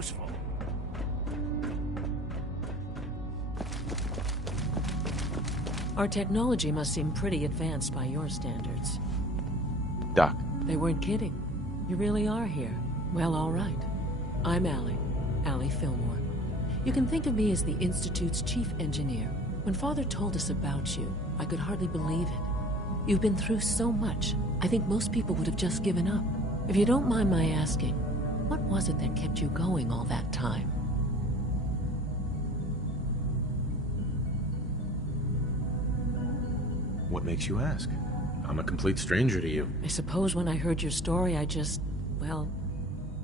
useful. Our technology must seem pretty advanced by your standards. Doc. They weren't kidding. You really are here. Well, all right. I'm Allie Fillmore. You can think of me as the Institute's chief engineer. When Father told us about you, I could hardly believe it. You've been through so much, I think most people would have just given up. If you don't mind my asking, what was it that kept you going all that time? What makes you ask? I'm a complete stranger to you. I suppose when I heard your story, well,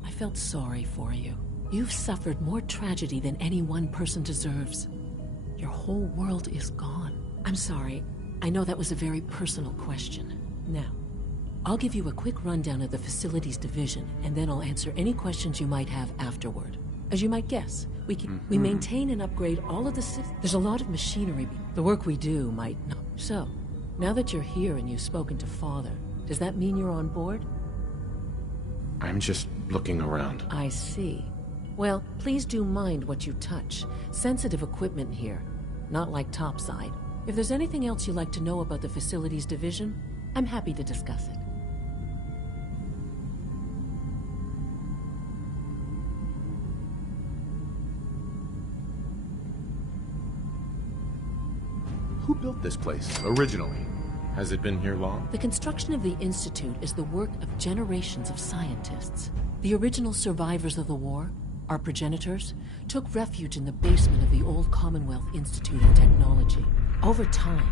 I felt sorry for you. You've suffered more tragedy than any one person deserves. Your whole world is gone. I'm sorry. I know that was a very personal question. Now, I'll give you a quick rundown of the Facilities Division, and then I'll answer any questions you might have afterward. As you might guess, we maintain and upgrade all of the systems. There's a lot of machinery. The work we do might not. So, now that you're here and you've spoken to Father, does that mean you're on board? I'm just looking around. I see. Well, please do mind what you touch. Sensitive equipment here, not like topside. If there's anything else you'd like to know about the Facilities Division, I'm happy to discuss it. Who built this place, originally? Has it been here long? The construction of the Institute is the work of generations of scientists. The original survivors of the war, our progenitors, took refuge in the basement of the old Commonwealth Institute of Technology. Over time,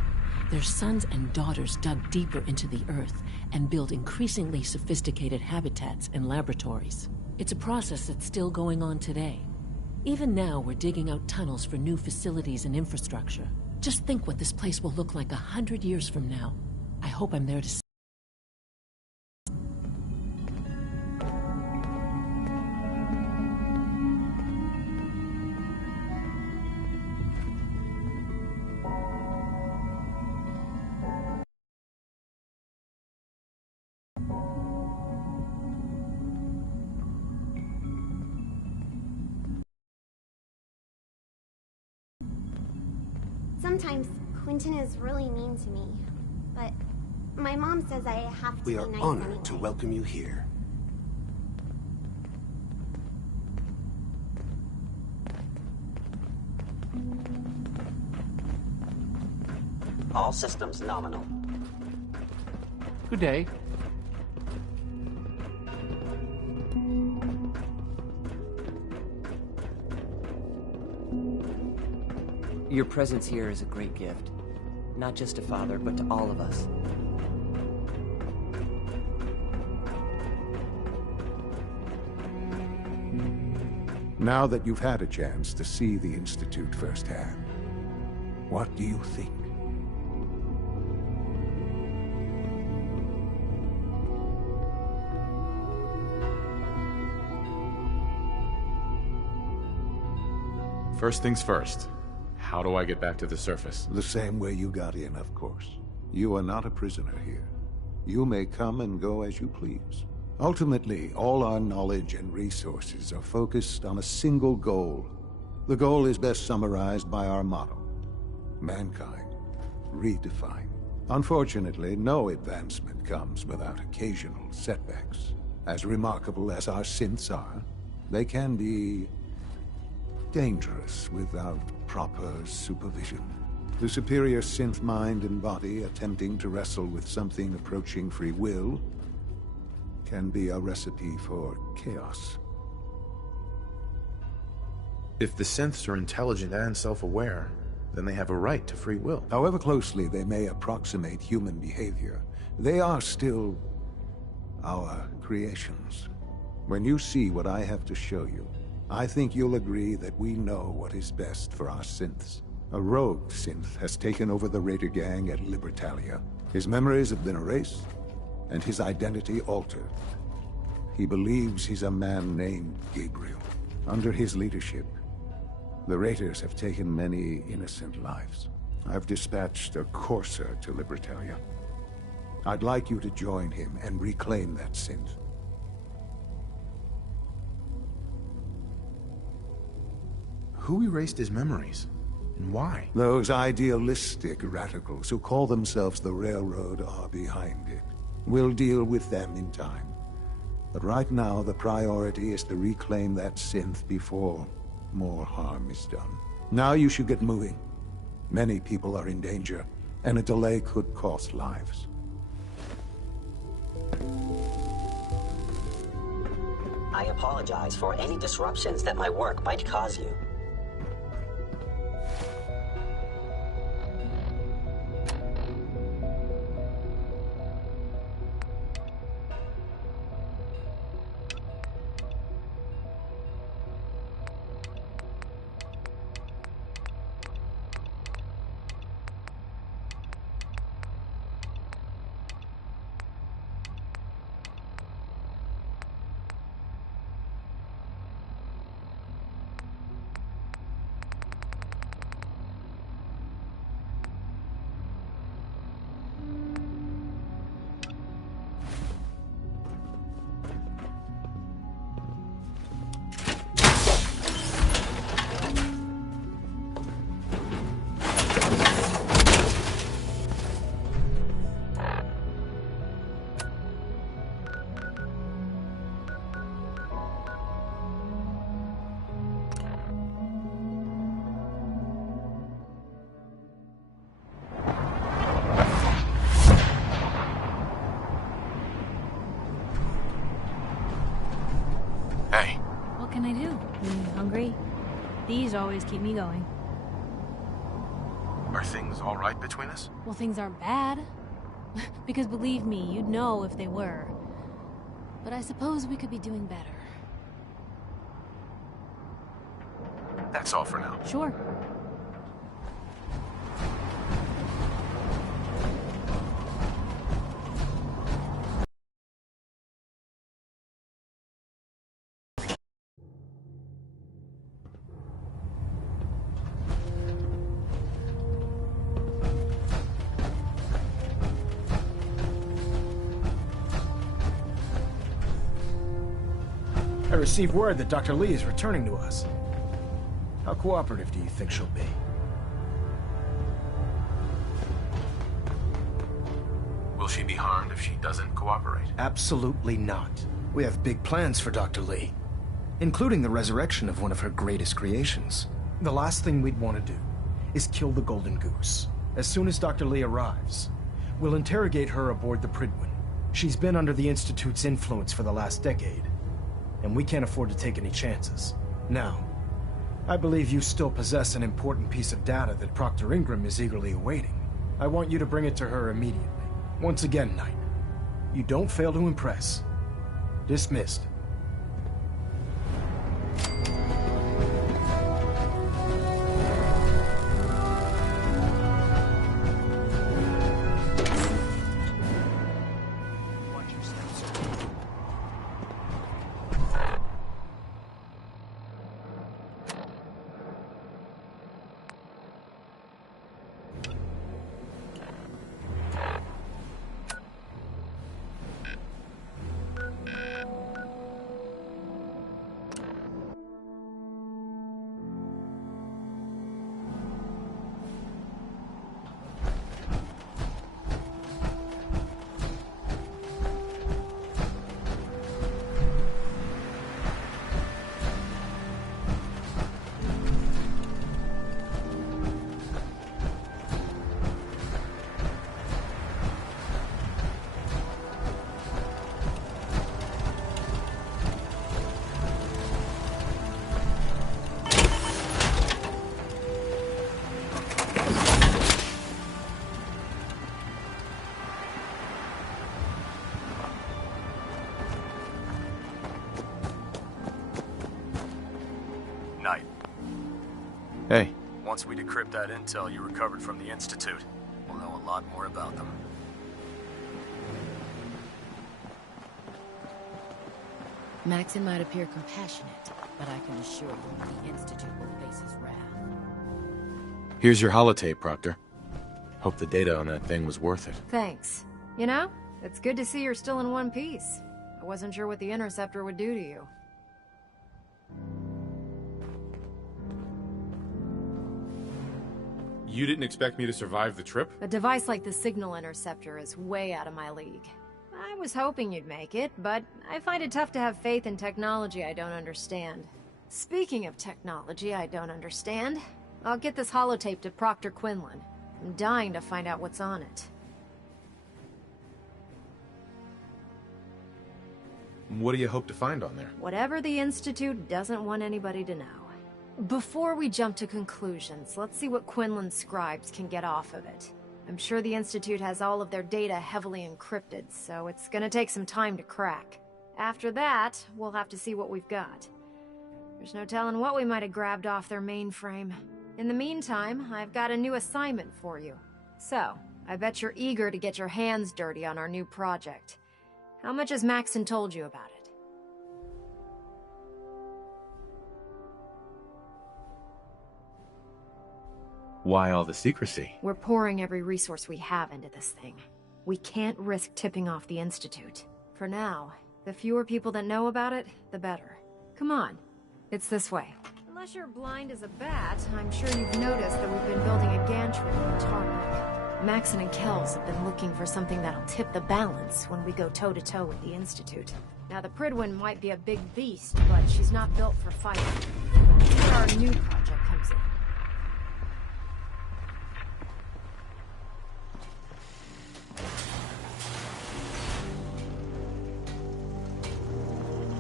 their sons and daughters dug deeper into the earth and built increasingly sophisticated habitats and laboratories. It's a process that's still going on today. Even now, we're digging out tunnels for new facilities and infrastructure. Just think what this place will look like 100 years from now. I hope I'm there to see. Sometimes Quentin is really mean to me, but my mom says I have to be nice. We are honored to welcome you here. All systems nominal. Good day. Your presence here is a great gift. Not just to Father, but to all of us. Now that you've had a chance to see the Institute firsthand, what do you think? First things first. How do I get back to the surface? The same way you got in, of course. You are not a prisoner here. You may come and go as you please. Ultimately, all our knowledge and resources are focused on a single goal. The goal is best summarized by our motto: mankind, redefined. Unfortunately, no advancement comes without occasional setbacks. As remarkable as our synths are, they can be dangerous without proper supervision. The superior synth mind and body attempting to wrestle with something approaching free will can be a recipe for chaos. If the synths are intelligent and self-aware, then they have a right to free will. However closely they may approximate human behavior, they are still our creations. When you see what I have to show you, I think you'll agree that we know what is best for our synths. A rogue synth has taken over the Raider gang at Libertalia. His memories have been erased, and his identity altered. He believes he's a man named Gabriel. Under his leadership, the Raiders have taken many innocent lives. I've dispatched a courser to Libertalia. I'd like you to join him and reclaim that synth. Who erased his memories? And why? Those idealistic radicals who call themselves the Railroad are behind it. We'll deal with them in time. But right now, the priority is to reclaim that synth before more harm is done. Now you should get moving. Many people are in danger, and a delay could cost lives. I apologize for any disruptions that my work might cause you. Hey. What can I do? Hungry? These always keep me going. Are things all right between us? Well, things aren't bad. Because believe me, you'd know if they were. But I suppose we could be doing better. That's all for now. Sure. I received word that Dr. Lee is returning to us. How cooperative do you think she'll be? Will she be harmed if she doesn't cooperate? Absolutely not. We have big plans for Dr. Lee, including the resurrection of one of her greatest creations. The last thing we'd want to do is kill the Golden Goose. As soon as Dr. Lee arrives, we'll interrogate her aboard the Prydwen. She's been under the Institute's influence for the last decade, and we can't afford to take any chances. Now, I believe you still possess an important piece of data that Proctor Ingram is eagerly awaiting. I want you to bring it to her immediately. Once again, Knight, you don't fail to impress. Dismissed. Knight. Hey. Once we decrypt that intel you recovered from the Institute, we'll know a lot more about them. Maxon might appear compassionate, but I can assure you the Institute will face his wrath. Here's your holotape, Proctor. Hope the data on that thing was worth it. Thanks. You know, it's good to see you're still in one piece. I wasn't sure what the Interceptor would do to you. You didn't expect me to survive the trip? A device like the signal interceptor is way out of my league. I was hoping you'd make it, but I find it tough to have faith in technology I don't understand. Speaking of technology I don't understand, I'll get this holotape to Proctor Quinlan. I'm dying to find out what's on it. What do you hope to find on there? Whatever the Institute doesn't want anybody to know. Before we jump to conclusions, let's see what Quinlan's scribes can get off of it. I'm sure the Institute has all of their data heavily encrypted, so it's gonna take some time to crack. After that, we'll have to see what we've got. There's no telling what we might have grabbed off their mainframe. In the meantime, I've got a new assignment for you. So, I bet you're eager to get your hands dirty on our new project. How much has Maxon told you about it? Why all the secrecy? We're pouring every resource we have into this thing. We can't risk tipping off the Institute. For now, the fewer people that know about it, the better. Come on, it's this way. Unless you're blind as a bat, I'm sure you've noticed that we've been building a gantry in Tarmac. Maxon and Kells have been looking for something that'll tip the balance when we go toe-to-toe with the Institute. Now, the Pridwin might be a big beast, but she's not built for fighting. That's where our new project comes in.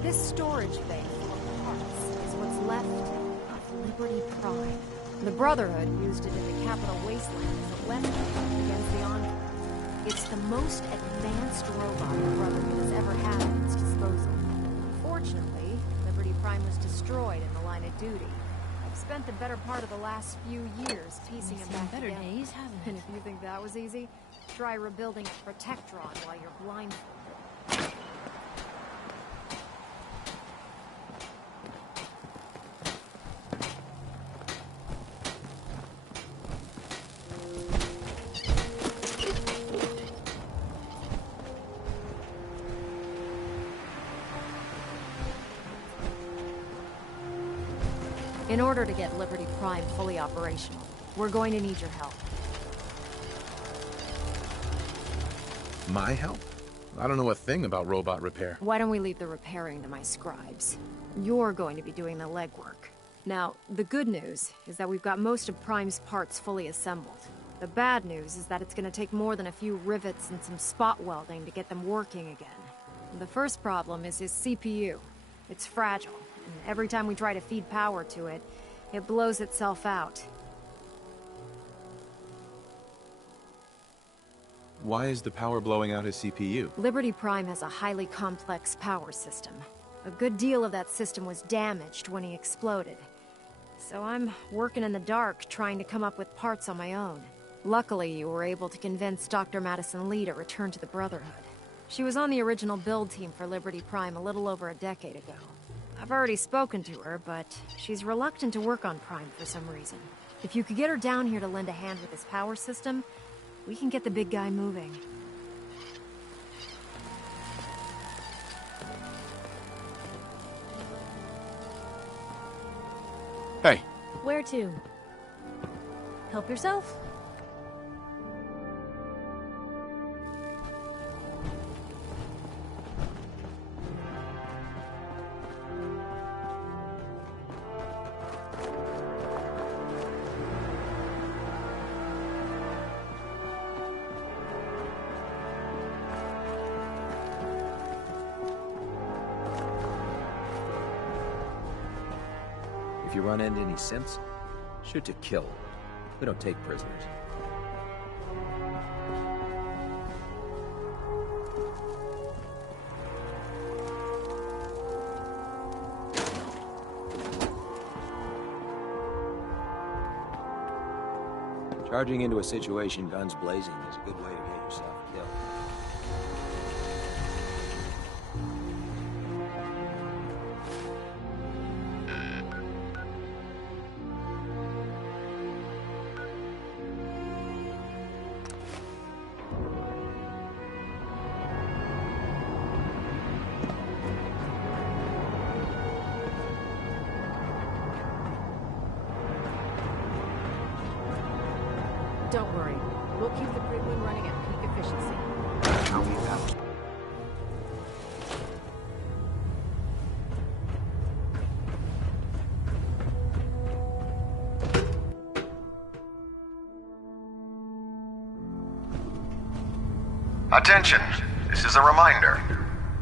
This storage bay full of parts is what's left of Liberty Prime. The Brotherhood used it in the Capital Wasteland as a weapon against the Enclave. It's the most advanced robot the Brotherhood has ever had at its disposal. Unfortunately, Liberty Prime was destroyed in the line of duty. I've spent the better part of the last few years piecing it back together. Days, haven't it? And if you think that was easy, try rebuilding a Protectron while you're blindfolded. In order to get Liberty Prime fully operational, we're going to need your help. My help? I don't know a thing about robot repair. Why don't we leave the repairing to my scribes? You're going to be doing the legwork. Now, the good news is that we've got most of Prime's parts fully assembled. The bad news is that it's going to take more than a few rivets and some spot welding to get them working again. The first problem is his CPU. It's fragile. And every time we try to feed power to it, it blows itself out. Why is the power blowing out his CPU? Liberty Prime has a highly complex power system. A good deal of that system was damaged when he exploded. So I'm working in the dark, trying to come up with parts on my own. Luckily, you were able to convince Dr. Madison Lee to return to the Brotherhood. She was on the original build team for Liberty Prime a little over a decade ago. I've already spoken to her, but she's reluctant to work on Prime for some reason. If you could get her down here to lend a hand with this power system, we can get the big guy moving. Hey. Where to? Help yourself? If you run into any synths, shoot to kill. We don't take prisoners. Charging into a situation guns blazing is a good way to get yourself killed. Don't worry. We'll keep the Quinlan running at peak efficiency. Attention! This is a reminder.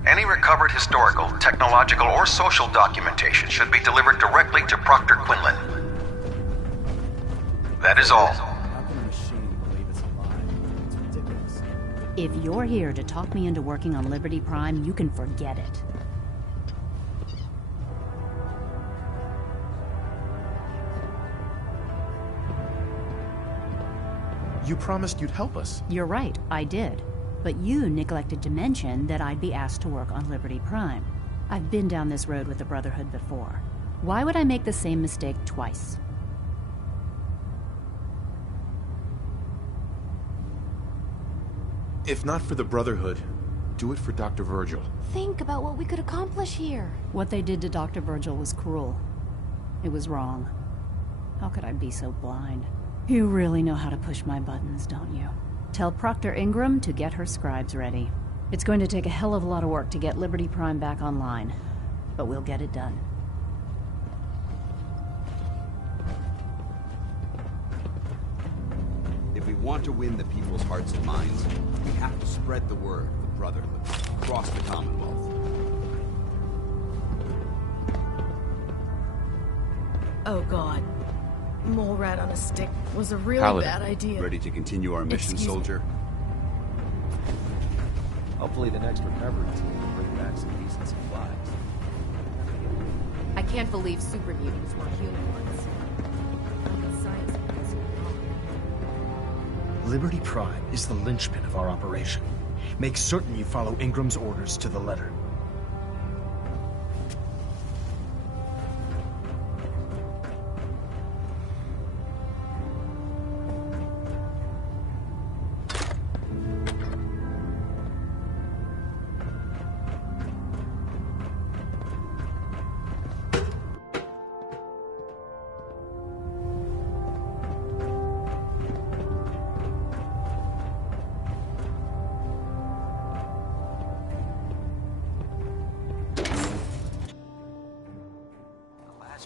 Any recovered historical, technological, or social documentation should be delivered directly to Proctor Quinlan. That is all. If you're here to talk me into working on Liberty Prime, you can forget it. You promised you'd help us. You're right, I did. But you neglected to mention that I'd be asked to work on Liberty Prime. I've been down this road with the Brotherhood before. Why would I make the same mistake twice? If not for the Brotherhood, do it for Dr. Virgil. Think about what we could accomplish here. What they did to Dr. Virgil was cruel. It was wrong. How could I be so blind? You really know how to push my buttons, don't you? Tell Proctor Ingram to get her scribes ready. It's going to take a hell of a lot of work to get Liberty Prime back online, but we'll get it done. If we want to win the people's hearts and minds, we have to spread the word of the Brotherhood across the Commonwealth. Oh God. Mole rat on a stick was a really Paladin. bad idea. Ready to continue our mission, Excuse me. soldier? Hopefully the next recovery team will bring back some decent supplies. I can't believe super mutants were human ones. Science is wrong. Liberty Prime is the linchpin of our operation. Make certain you follow Ingram's orders to the letter.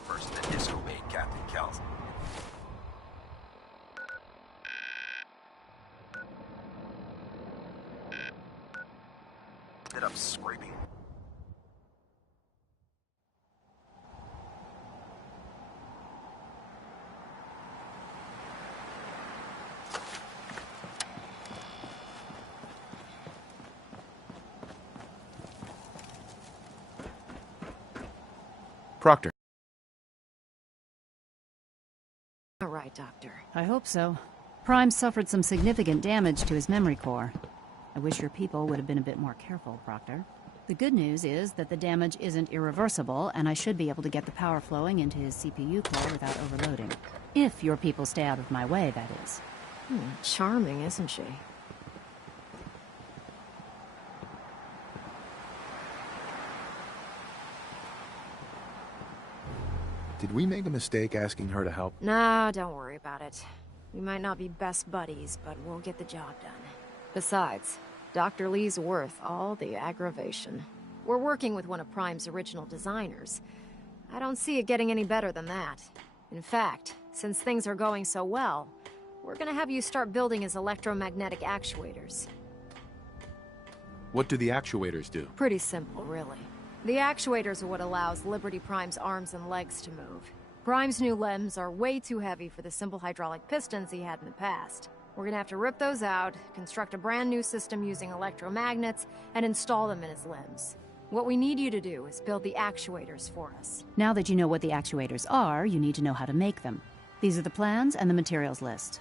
Person that disobeyed Captain Kells. Ended up scraping. Proctor. All right, Doctor. I hope so. Prime suffered some significant damage to his memory core. I wish your people would have been a bit more careful, Proctor. The good news is that the damage isn't irreversible, and I should be able to get the power flowing into his CPU core without overloading. If your people stay out of my way, that is. Charming, isn't she? Did we make a mistake asking her to help? No, don't worry about it. We might not be best buddies, but we'll get the job done. Besides, Dr. Lee's worth all the aggravation. We're working with one of Prime's original designers. I don't see it getting any better than that. In fact, since things are going so well, we're gonna have you start building his electromagnetic actuators. What do the actuators do? Pretty simple, really. The actuators are what allows Liberty Prime's arms and legs to move. Prime's new limbs are way too heavy for the simple hydraulic pistons he had in the past. We're gonna have to rip those out, construct a brand new system using electromagnets, and install them in his limbs. What we need you to do is build the actuators for us. Now that you know what the actuators are, you need to know how to make them. These are the plans and the materials list.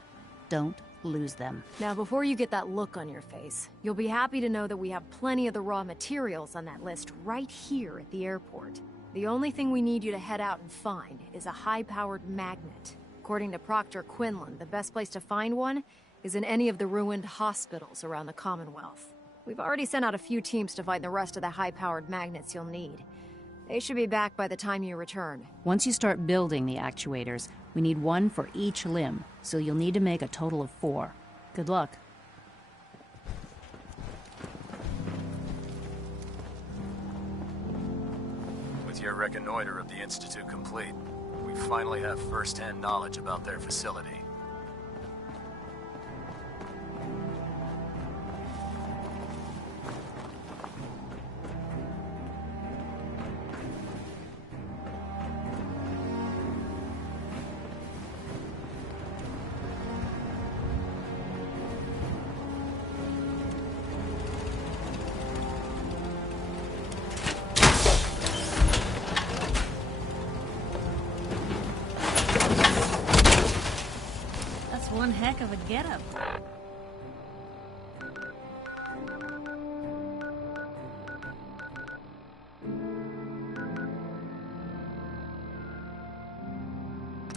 Don't lose them. Now, before you get that look on your face, you'll be happy to know that we have plenty of the raw materials on that list right here at the airport. The only thing we need you to head out and find is a high-powered magnet. According to Proctor Quinlan, the best place to find one is in any of the ruined hospitals around the Commonwealth. We've already sent out a few teams to find the rest of the high-powered magnets you'll need. They should be back by the time you return. Once you start building the actuators, we need one for each limb, so you'll need to make a total of 4. Good luck. With your reconnoiter of the Institute complete, we finally have first-hand knowledge about their facility. One heck of a getup.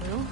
Will?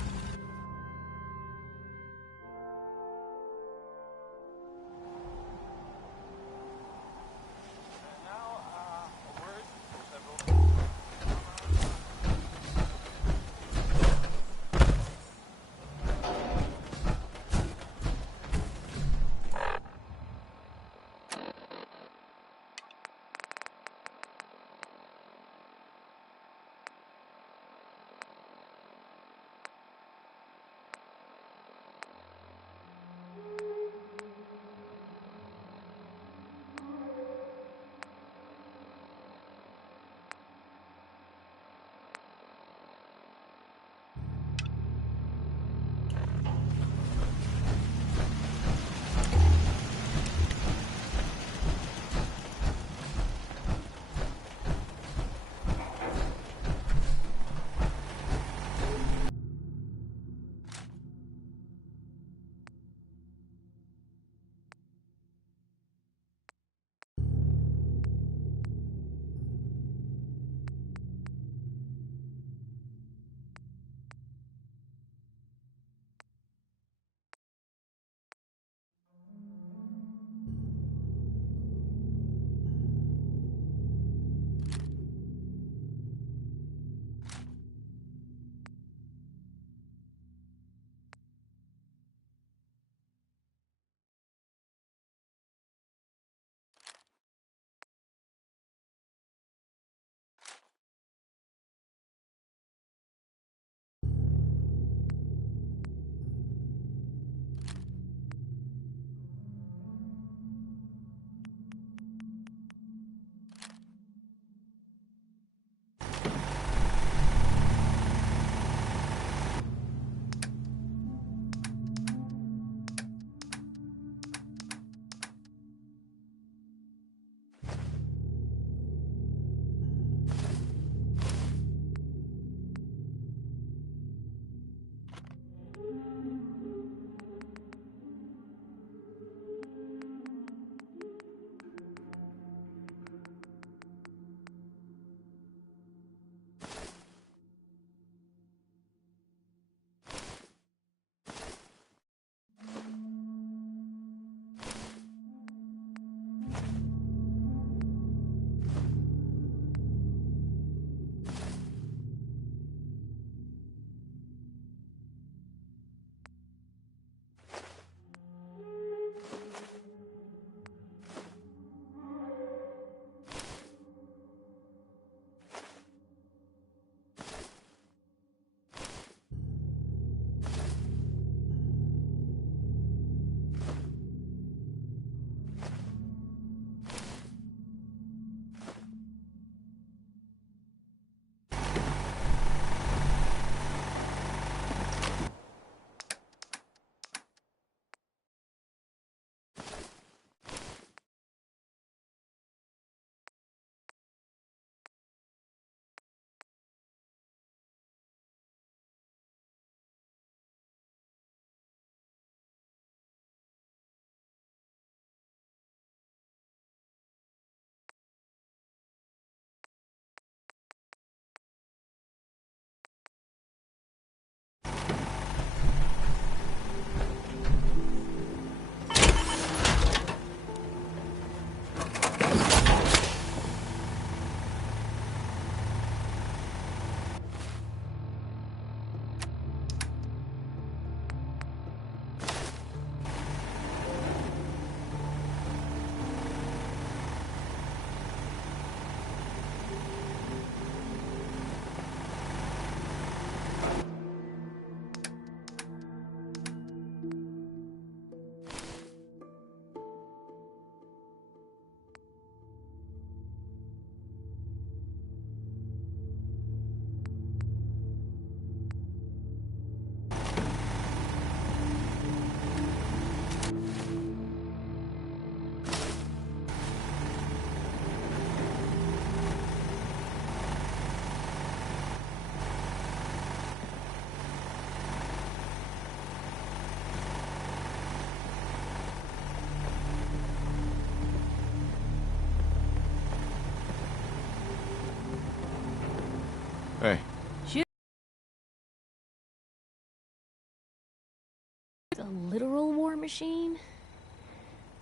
A literal war machine?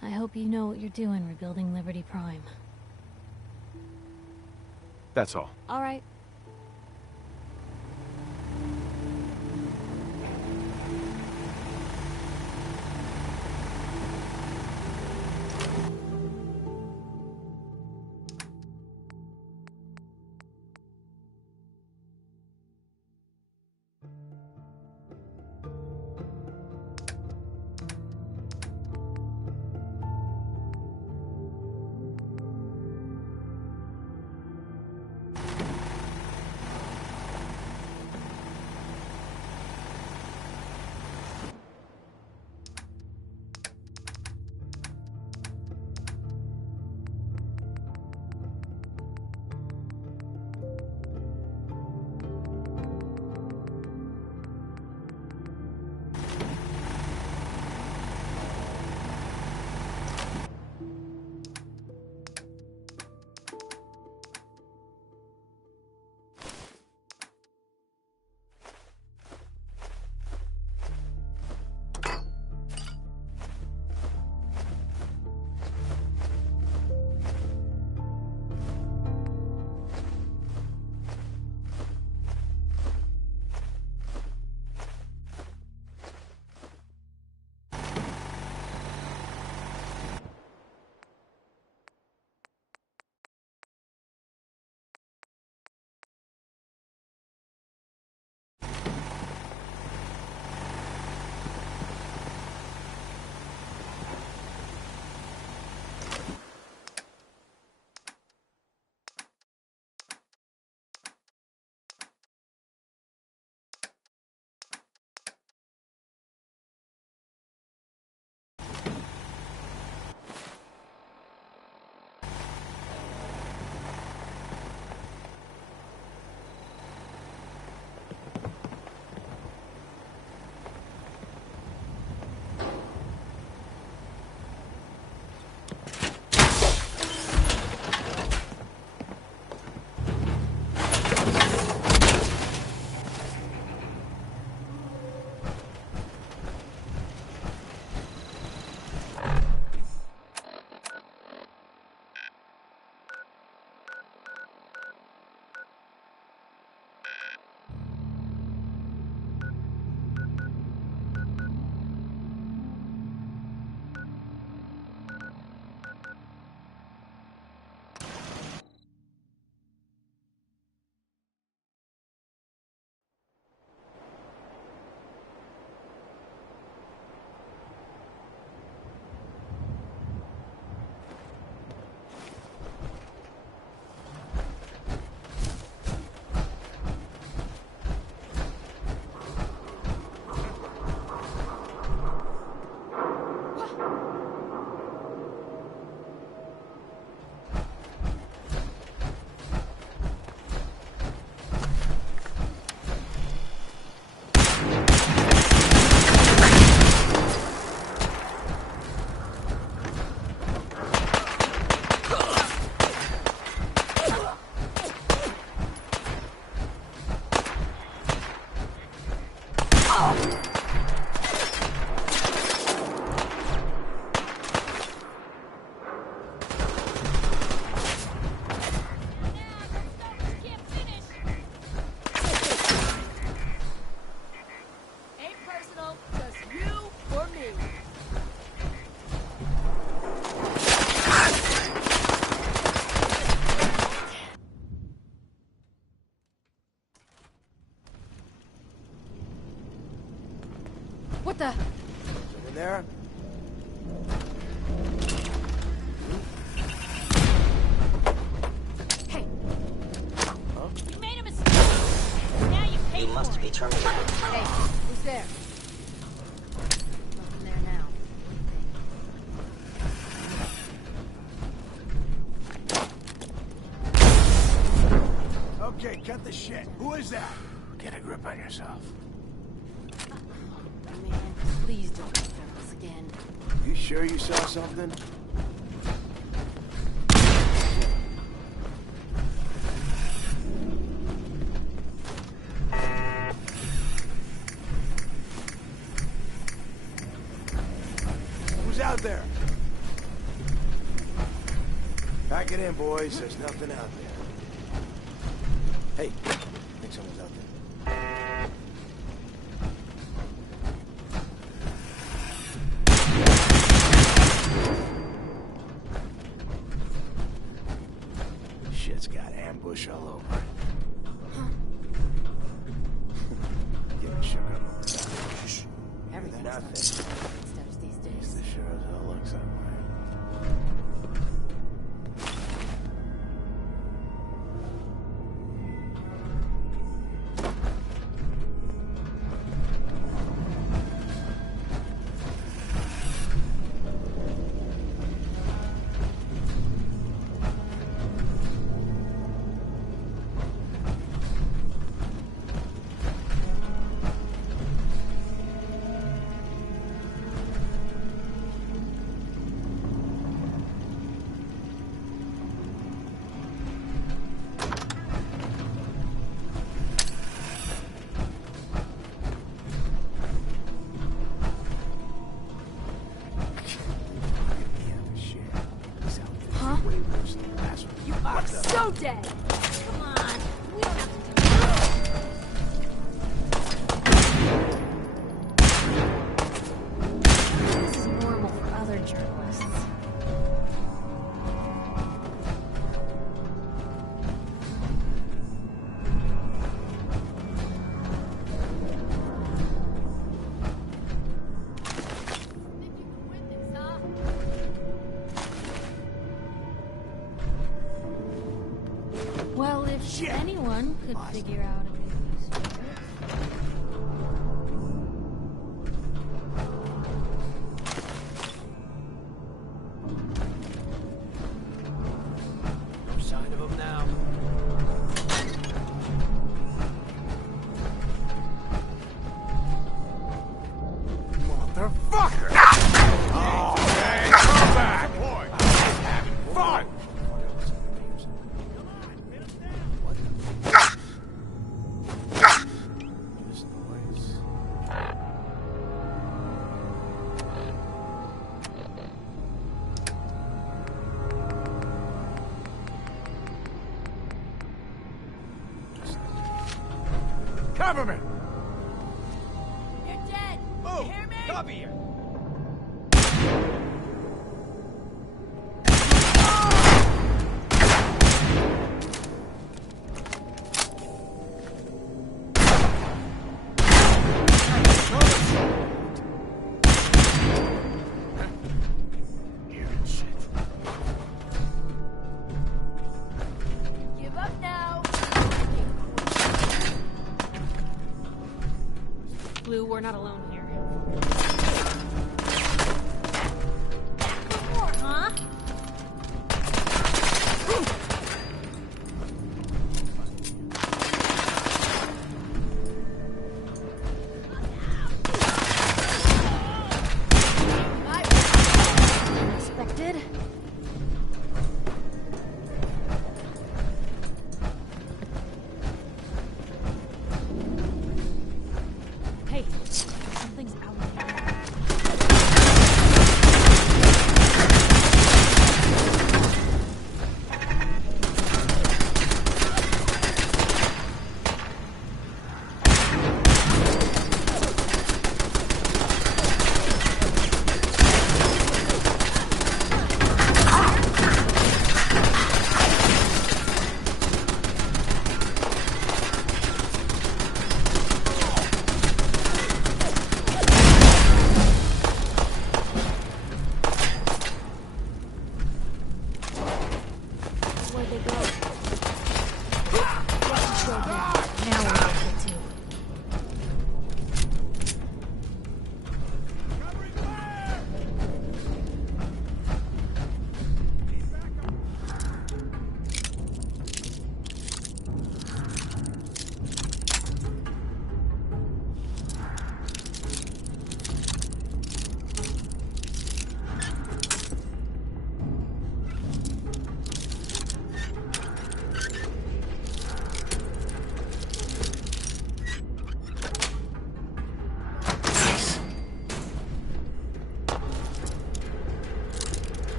I hope you know what you're doing rebuilding Liberty Prime. That's all. All right. What the? In there? Hey! Huh? You made a mistake! Now you pay You for must it. be terminated. Hey, who's there? Nothing there now. Okay, cut the shit. Who is that? Get a grip on yourself. Man, please don't disturb us again. You sure you saw something? out there. Pack it in, boys. There's nothing out there. Hey, I think someone's out there. Shit's got ambush all over it. Give me sugar. Shh. Everything's Nothing. steps these days. This sure as hell looks that way. You are so dead! Come on, we don't have to do this. This is normal for other journalists. Well, if anyone could figure out a good use for it. No sign of him now. Motherfucker! Oh, man, come back! Boy, I'm having fun! Cover me! You're dead! Oh, You hear me? cover you! Give up now! Blue, we're not alone here. More, huh? Expected. Hey, something's out there.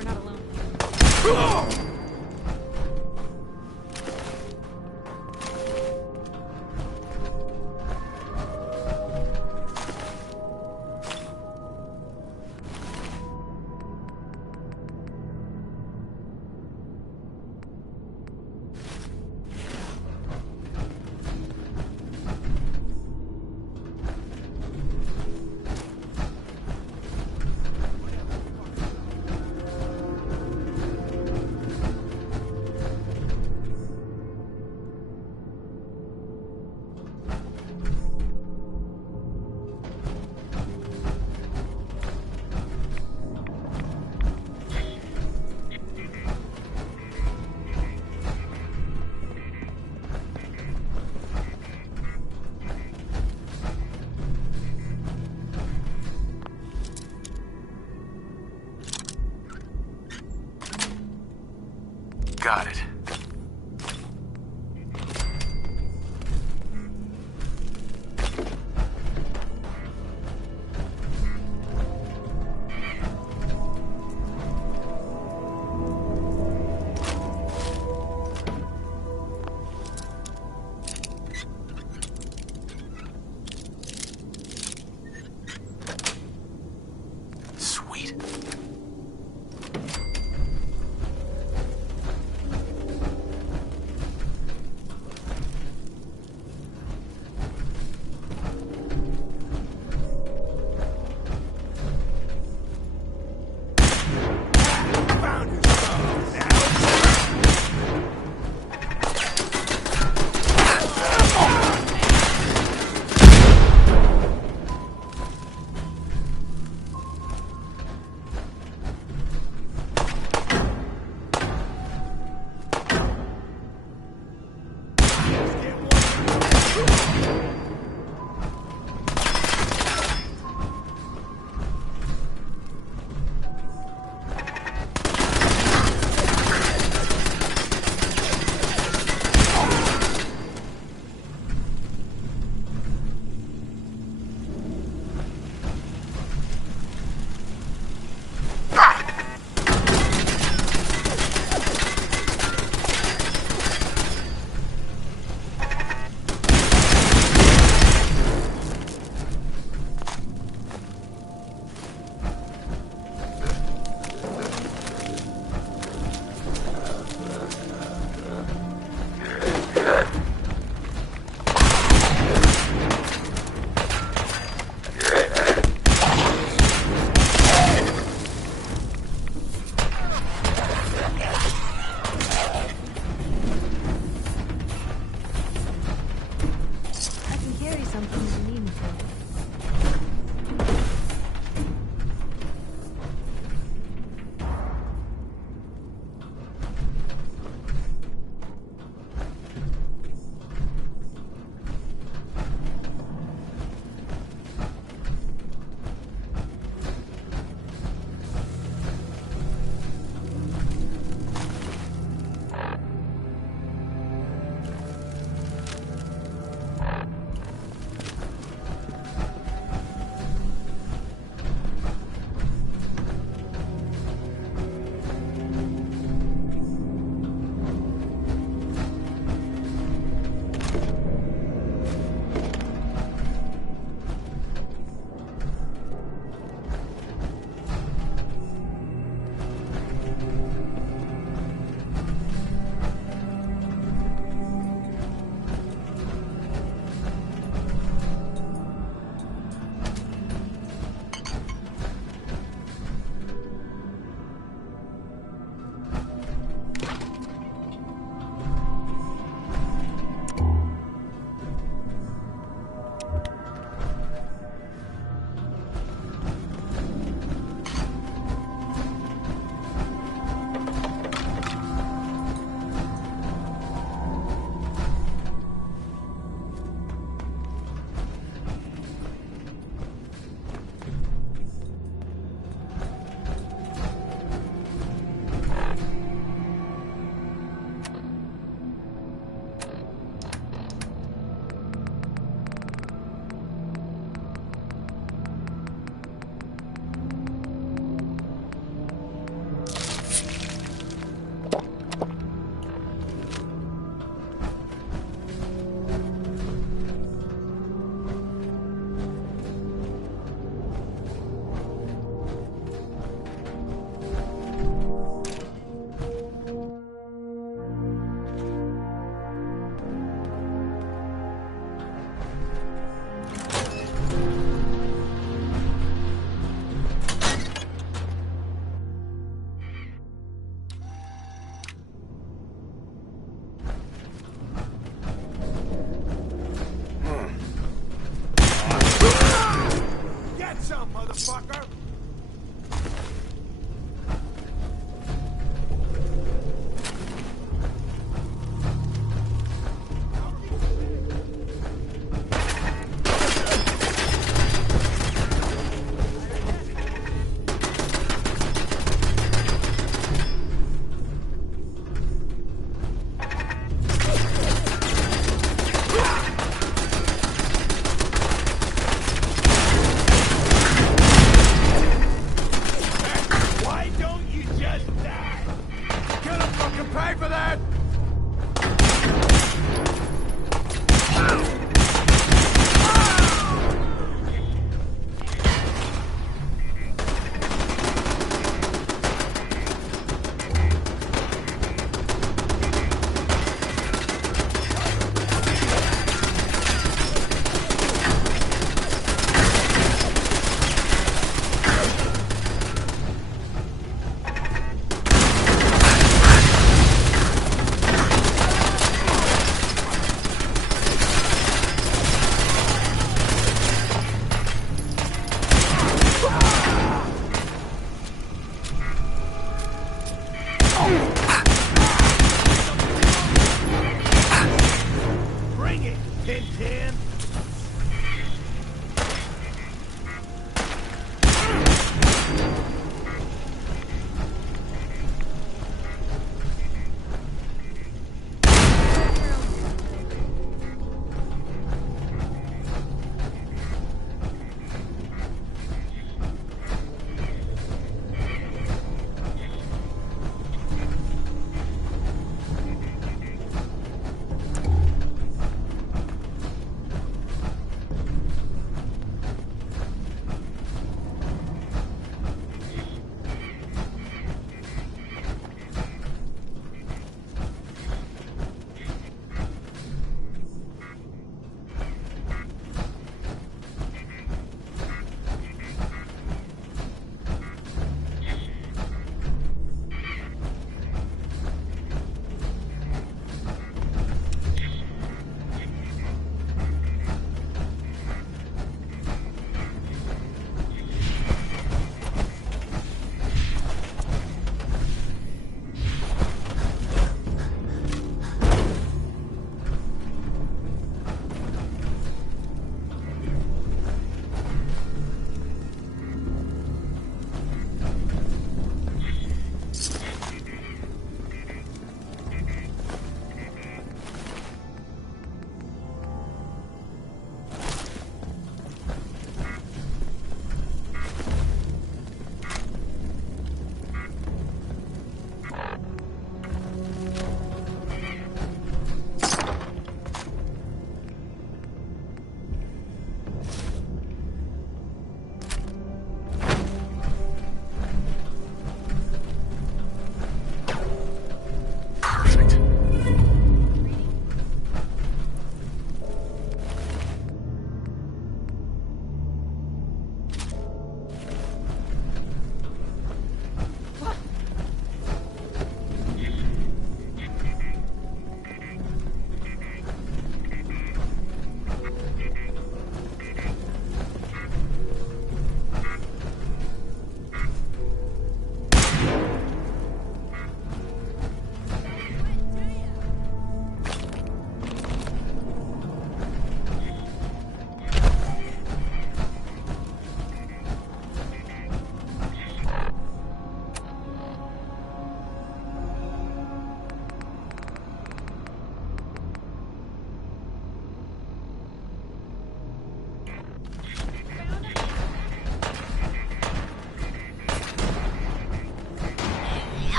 we're not alone here. Got it. Sweet.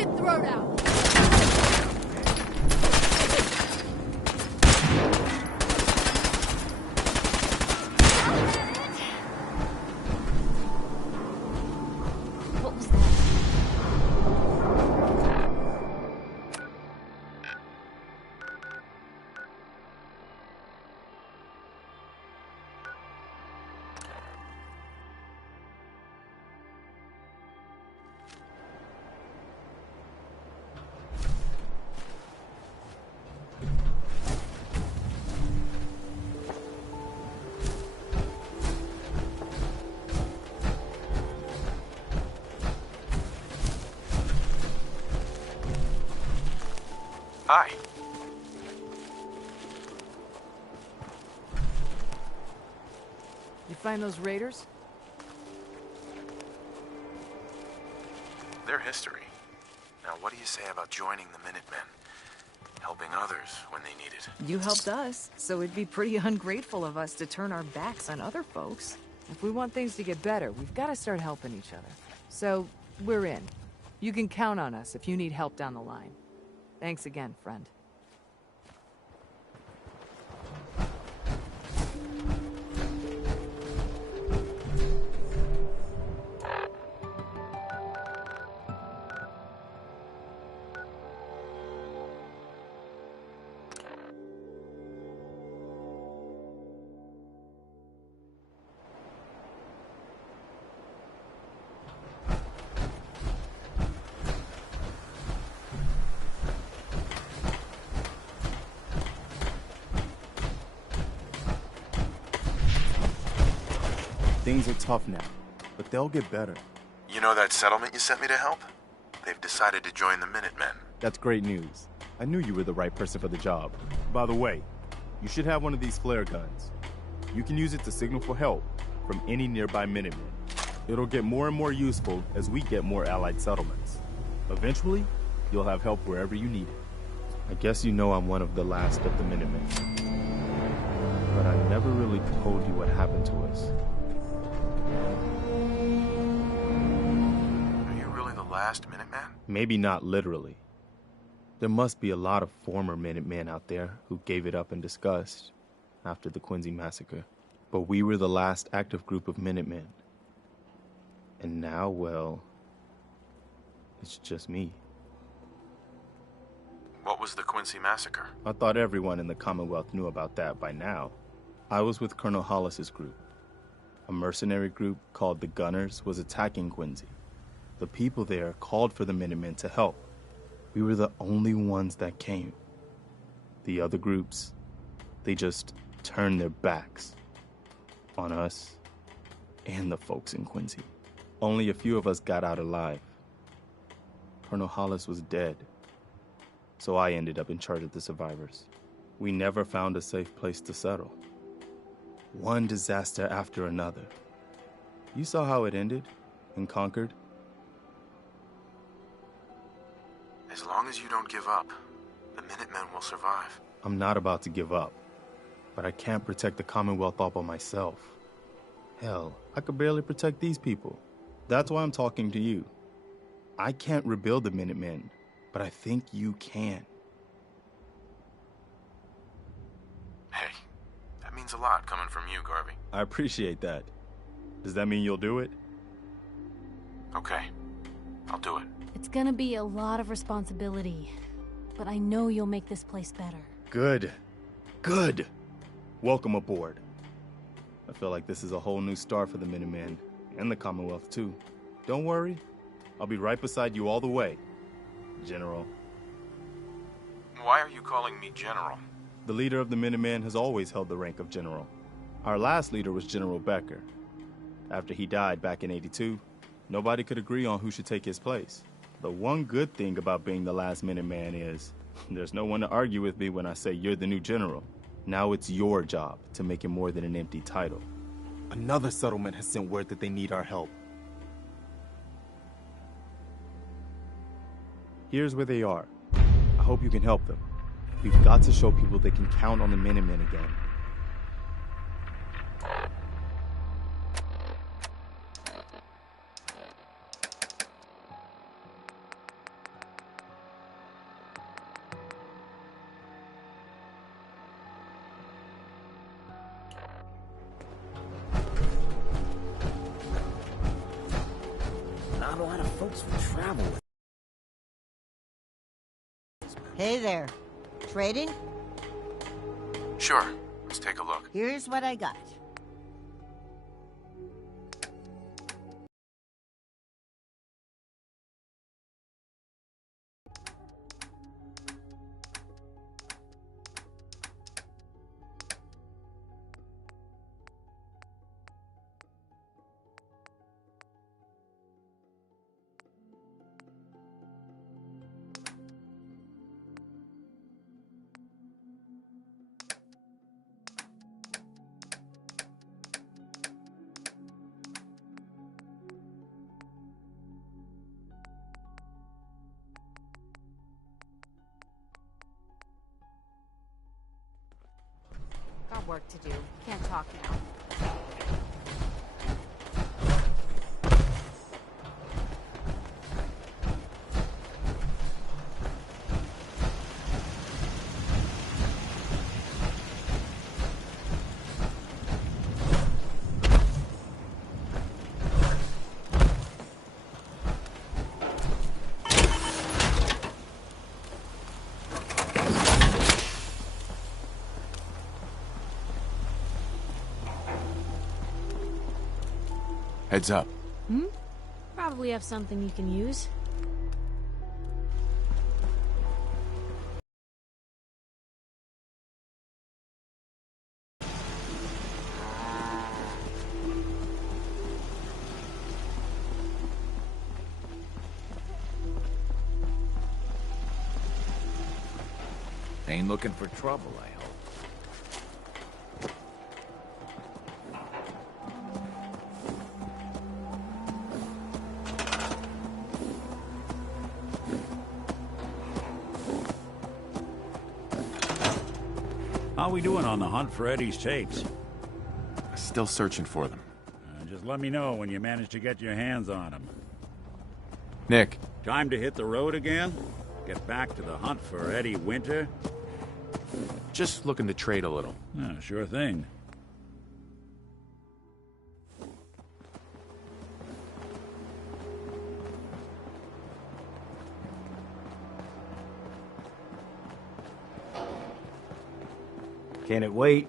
fucking throat out! What was that? Hi. You find those raiders? Their history. Now, what do you say about joining the Minutemen? Helping others when they need it. You helped us, so it'd be pretty ungrateful of us to turn our backs on other folks. If we want things to get better, we've got to start helping each other. So, we're in. You can count on us if you need help down the line. Thanks again, friend. Things are tough now, but they'll get better. You know that settlement you sent me to help? They've decided to join the Minutemen. That's great news. I knew you were the right person for the job. By the way, you should have one of these flare guns. You can use it to signal for help from any nearby Minutemen. It'll get more and more useful as we get more allied settlements. Eventually, you'll have help wherever you need it. I guess you know I'm one of the last of the Minutemen. But I never really told you what happened to us. Are you really the last Minuteman? Maybe not literally. There must be a lot of former Minutemen out there who gave it up in disgust after the Quincy massacre. But we were the last active group of Minutemen. And now, well, it's just me. What was the Quincy massacre? I thought everyone in the Commonwealth knew about that by now. I was with Colonel Hollis's group. A mercenary group called the Gunners was attacking Quincy. The people there called for the Minutemen to help. We were the only ones that came. The other groups, they just turned their backs on us and the folks in Quincy. Only a few of us got out alive. Colonel Hollis was dead, so I ended up in charge of the survivors. We never found a safe place to settle. One disaster after another. You saw how it ended in Concord? As long as you don't give up, the Minutemen will survive. I'm not about to give up, but I can't protect the Commonwealth all by myself. Hell, I could barely protect these people. That's why I'm talking to you. I can't rebuild the Minutemen, but I think you can. Hey, that means a lot coming from you, Garvey. I appreciate that. Does that mean you'll do it? Okay, I'll do it. It's gonna be a lot of responsibility, but I know you'll make this place better. Good. Good. Welcome aboard. I feel like this is a whole new start for the Minutemen, and the Commonwealth too. Don't worry, I'll be right beside you all the way, General. Why are you calling me General? The leader of the Minutemen has always held the rank of General. Our last leader was General Becker. After he died back in '82, nobody could agree on who should take his place. The one good thing about being the last Minuteman is there's no one to argue with me when I say you're the new general. Now it's your job to make it more than an empty title. Another settlement has sent word that they need our help. Here's where they are. I hope you can help them. We've got to show people they can count on the Minutemen again. not a lot of folks would travel with. Hey there. Trading? Sure. Let's take a look. Here's what I got. Got work to do. Can't talk now. Heads up. Hmm? Probably have something you can use. Ain't looking for trouble, I hope. How we doing on the hunt for Eddie's tapes? Still searching for them. Just let me know when you manage to get your hands on them. Nick. Time to hit the road again? Get back to the hunt for Eddie Winter? Just looking to trade a little. Yeah, sure thing. Can it wait?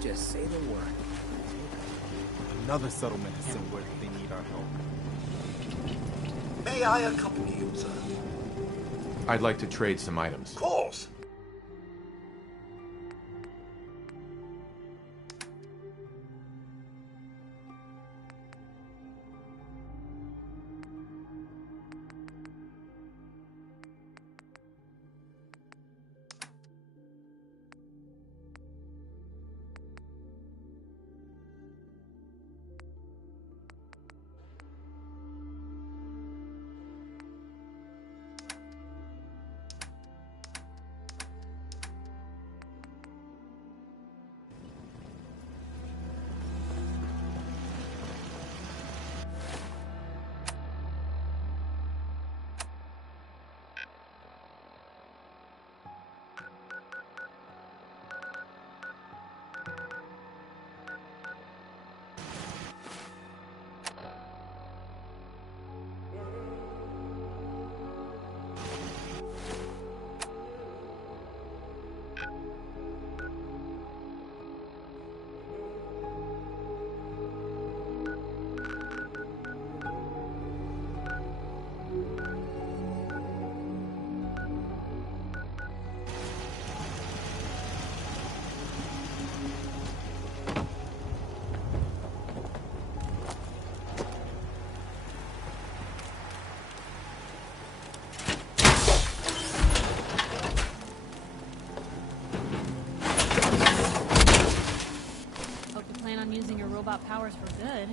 Just say the word. Another settlement has sent word that they need our help. May I accompany you, sir? I'd like to trade some items. Of course. robot powers for good.